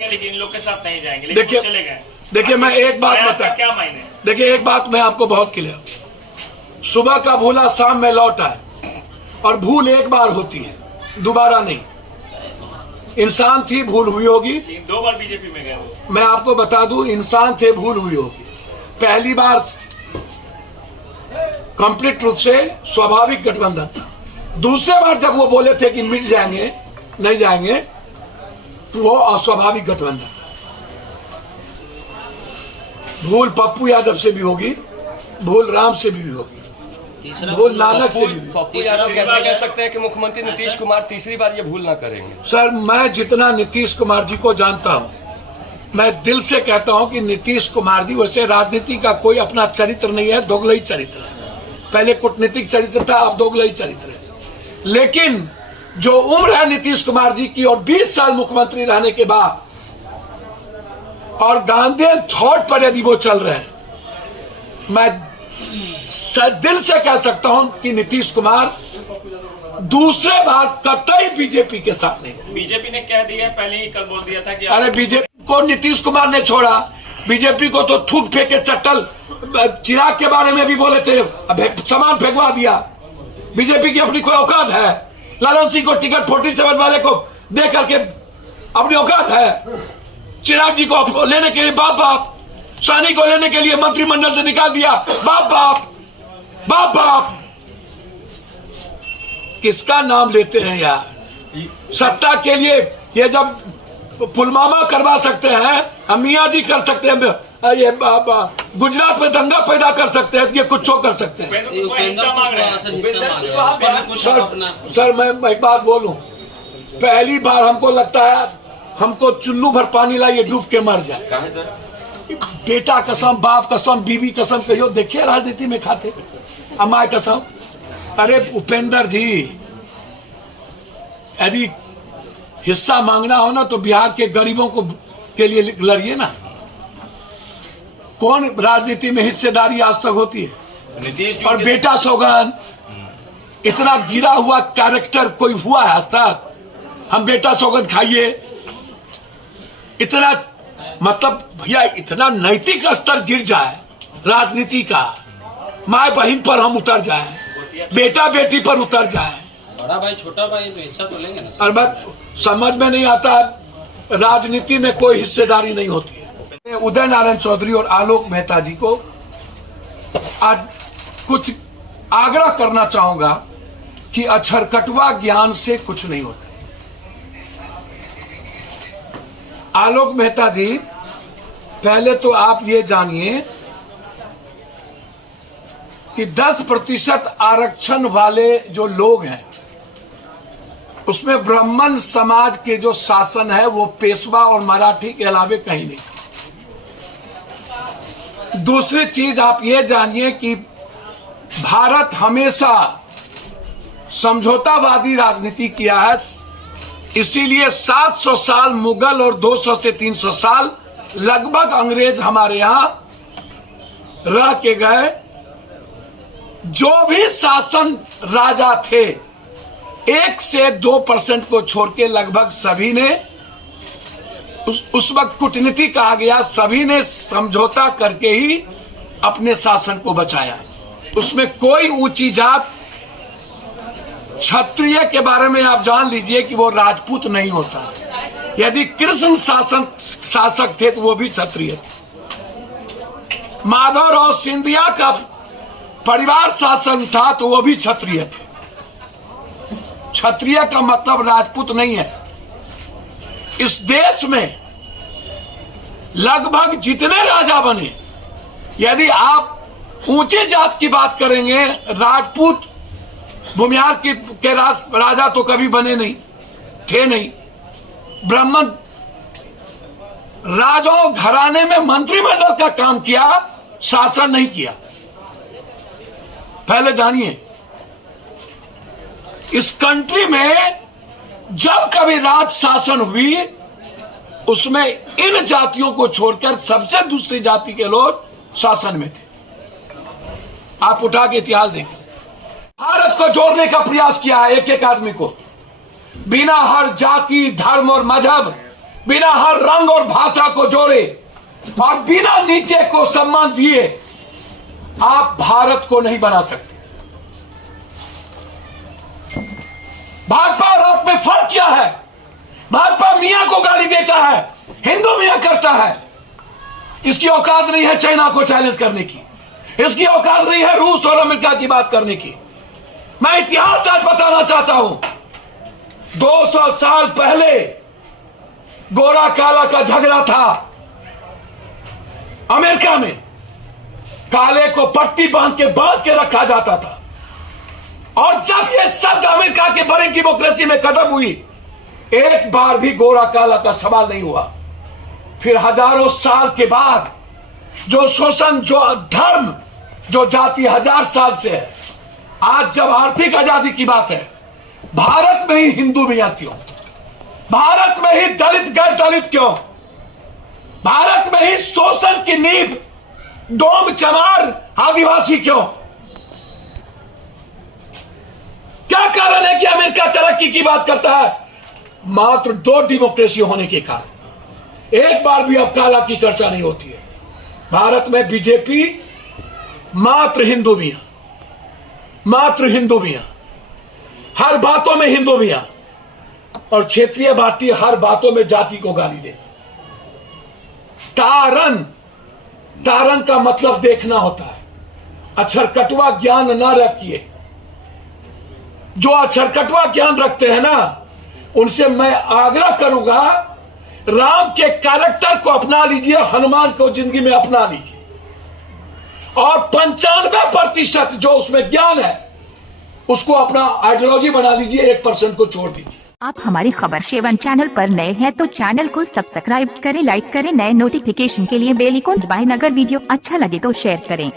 लेकिन इन लोग के साथ नहीं जाएंगे, लेकिन देखिए, वो चले गए। देखिए मैं एक बात बता, क्या मायने? देखिए एक बात मैं आपको बहुत क्लियर, सुबह का भूला शाम में लौट आए, और भूल एक बार होती है, दोबारा नहीं। इंसान थी, भूल हुई होगी। 2 बार बीजेपी में गए वो। मैं आपको बता दूं, इंसान थे, भूल हुई होगी। पहली बार कंप्लीट रूप से स्वाभाविक गठबंधन था। दूसरे बार जब वो बोले थे कि मिट जाएंगे, नहीं जाएंगे, तो वो अस्वाभाविक गठबंधन। भूल पप्पू यादव से भी होगी, भूल राम से भी होगी, भूल नानक से भी। पप्पू यादव कैसे कह सकते हैं कि मुख्यमंत्री नीतीश कुमार तीसरी बार ये भूल ना करेंगे? सर, मैं जितना नीतीश कुमार जी को जानता हूं, मैं दिल से कहता हूं कि नीतीश कुमार जी, वैसे राजनीति का कोई अपना चरित्र नहीं है, दोगलई चरित्र है। पहले कूटनीतिक चरित्र था, अब दोगलई चरित्र है। लेकिन जो उम्र है नीतीश कुमार जी की, और 20 साल मुख्यमंत्री रहने के बाद, और गांधी थॉट पर यदि वो चल रहे हैं, मैं दिल से कह सकता हूं कि नीतीश कुमार दूसरे बार कतई बीजेपी के साथ नहीं। बीजेपी ने कह दिया, पहले ही कल बोल दिया था कि अरे बीजेपी को नीतीश कुमार ने छोड़ा, बीजेपी को तो थूक फेंके चट्टल। चिराग के बारे में भी बोले थे, सामान फेंकवा दिया। बीजेपी की अपनी कोई औकात है? लालन सिंह को टिकट 47 वाले को दे करके अपनी औकात है? चिराग जी को लेने के लिए बाप बाप, सानी को लेने के लिए मंत्रिमंडल से निकाल दिया, बाप बाप बाप बाप। किसका नाम लेते हैं यार? सत्ता के लिए ये जब पुलवामा करवा सकते हैं, हम मियाँ जी कर सकते हैं, ये गुजरात में दंगा पैदा कर सकते हैं, ये कुछ कर सकते हैं। सर मैं एक बात बोलूं, पहली बार हमको लगता है हमको चुल्लू भर पानी लाइए, डूब के मर जाए। बेटा कसम, बाप कसम, बीवी कसम कहियो, देखिए राजनीति में खाते अमाय कसम। अरे उपेंद्र जी, यदि हिस्सा मांगना हो ना तो बिहार के गरीबों को के लिए लड़िए ना। कौन राजनीति में हिस्सेदारी आज तक होती है? नीतीश और बेटा सौगन, इतना गिरा हुआ कैरेक्टर कोई हुआ है आज तक? हम बेटा सौगन खाइए, इतना मतलब भैया, इतना नैतिक स्तर गिर जाए राजनीति का, माँ बहन पर हम उतर जाए, बेटा बेटी पर उतर जाए, बड़ा भाई छोटा भाई तो हिस्सा तो लेंगे ना। और बात समझ में नहीं आता, राजनीति में कोई हिस्सेदारी नहीं होती है। उदय नारायण चौधरी और आलोक मेहता जी को आज कुछ आग्रह करना चाहूंगा कि अछरकटवा ज्ञान से कुछ नहीं होता। आलोक मेहता जी, पहले तो आप ये जानिए कि 10% आरक्षण वाले जो लोग हैं, उसमें ब्राह्मण समाज के जो शासन है वो पेशवा और मराठी के अलावे कहीं नहीं। दूसरी चीज आप ये जानिए कि भारत हमेशा समझौतावादी राजनीति किया है, इसीलिए 700 साल मुगल और 200 से 300 साल लगभग अंग्रेज हमारे यहां रह के गए। जो भी शासन राजा थे, 1 से 2% को छोड़ के लगभग सभी ने, उस वक्त कूटनीति कहा गया, सभी ने समझौता करके ही अपने शासन को बचाया। उसमें कोई ऊंची जात, क्षत्रिय के बारे में आप जान लीजिए कि वो राजपूत नहीं होता। यदि कृष्ण शासक थे तो वो भी क्षत्रिय थे। माधवराव सिंधिया का परिवार शासन था तो वो भी क्षत्रिय थे। क्षत्रिय का मतलब राजपूत नहीं है। इस देश में लगभग जितने राजा बने, यदि आप ऊंची जात की बात करेंगे, राजपूत भूमिहार के राजा तो कभी बने नहीं थे, नहीं। ब्राह्मण राजाओं घराने में मंत्रिमंडल का काम किया, शासन नहीं किया। पहले जानिए, इस कंट्री में जब कभी राज शासन हुई, उसमें इन जातियों को छोड़कर सबसे दूसरी जाति के लोग शासन में थे। आप उठा के इतिहास देखें। भारत को जोड़ने का प्रयास किया है एक एक आदमी को, बिना हर जाति, धर्म और मजहब, बिना हर रंग और भाषा को जोड़े और बिना नीचे को सम्मान दिए आप भारत को नहीं बना सकते। भाजपा और आप में फर्क क्या है? भाजपा मियां को गाली देता है, हिंदू मियां करता है। इसकी औकात नहीं है चाइना को चैलेंज करने की, इसकी औकात नहीं है रूस और अमेरिका की बात करने की। मैं इतिहास आज बताना चाहता हूं। 200 साल पहले गोरा काला का झगड़ा था अमेरिका में। काले को पट्टी बांध के रखा जाता था, और जब यह शब्द अमेरिका के बड़ी डेमोक्रेसी में कदम हुई, एक बार भी गोरा काला का सवाल नहीं हुआ। फिर हजारों साल के बाद जो शोषण, जो धर्म, जो जाति 1000 साल से है, आज जब आर्थिक आजादी की बात है, भारत में ही हिंदू मियां क्यों? भारत में ही दलित गैर दलित क्यों? भारत में ही शोषण की नींव डोम चमार आदिवासी क्यों? क्या कारण है कि अमेरिका तरक्की की बात करता है? मात्र 2 डेमोक्रेसी होने के कारण एक बार भी अब काला की चर्चा नहीं होती है। भारत में बीजेपी मात्र हिंदू मियां, मात्र हिंदू मियां, हर बातों में हिंदू मियां, और क्षेत्रीय पार्टी हर बातों में जाति को गाली दे। तारन का मतलब देखना होता है, अक्षरकटवा ज्ञान ना रखिए। जो अक्षरकटवा ज्ञान रखते हैं ना, उनसे मैं आग्रह करूंगा, राम के कैरेक्टर को अपना लीजिए, हनुमान को जिंदगी में अपना लीजिए, और 95% जो उसमें ज्ञान है उसको अपना आइडियोलॉजी बना लीजिए, 1% को छोड़ दीजिए। आप हमारी खबर 7 चैनल पर नए हैं तो चैनल को सब्सक्राइब करें, लाइक करें, नए नोटिफिकेशन के लिए बेल आइकन दबाएं। अगर वीडियो अच्छा लगे तो शेयर करें।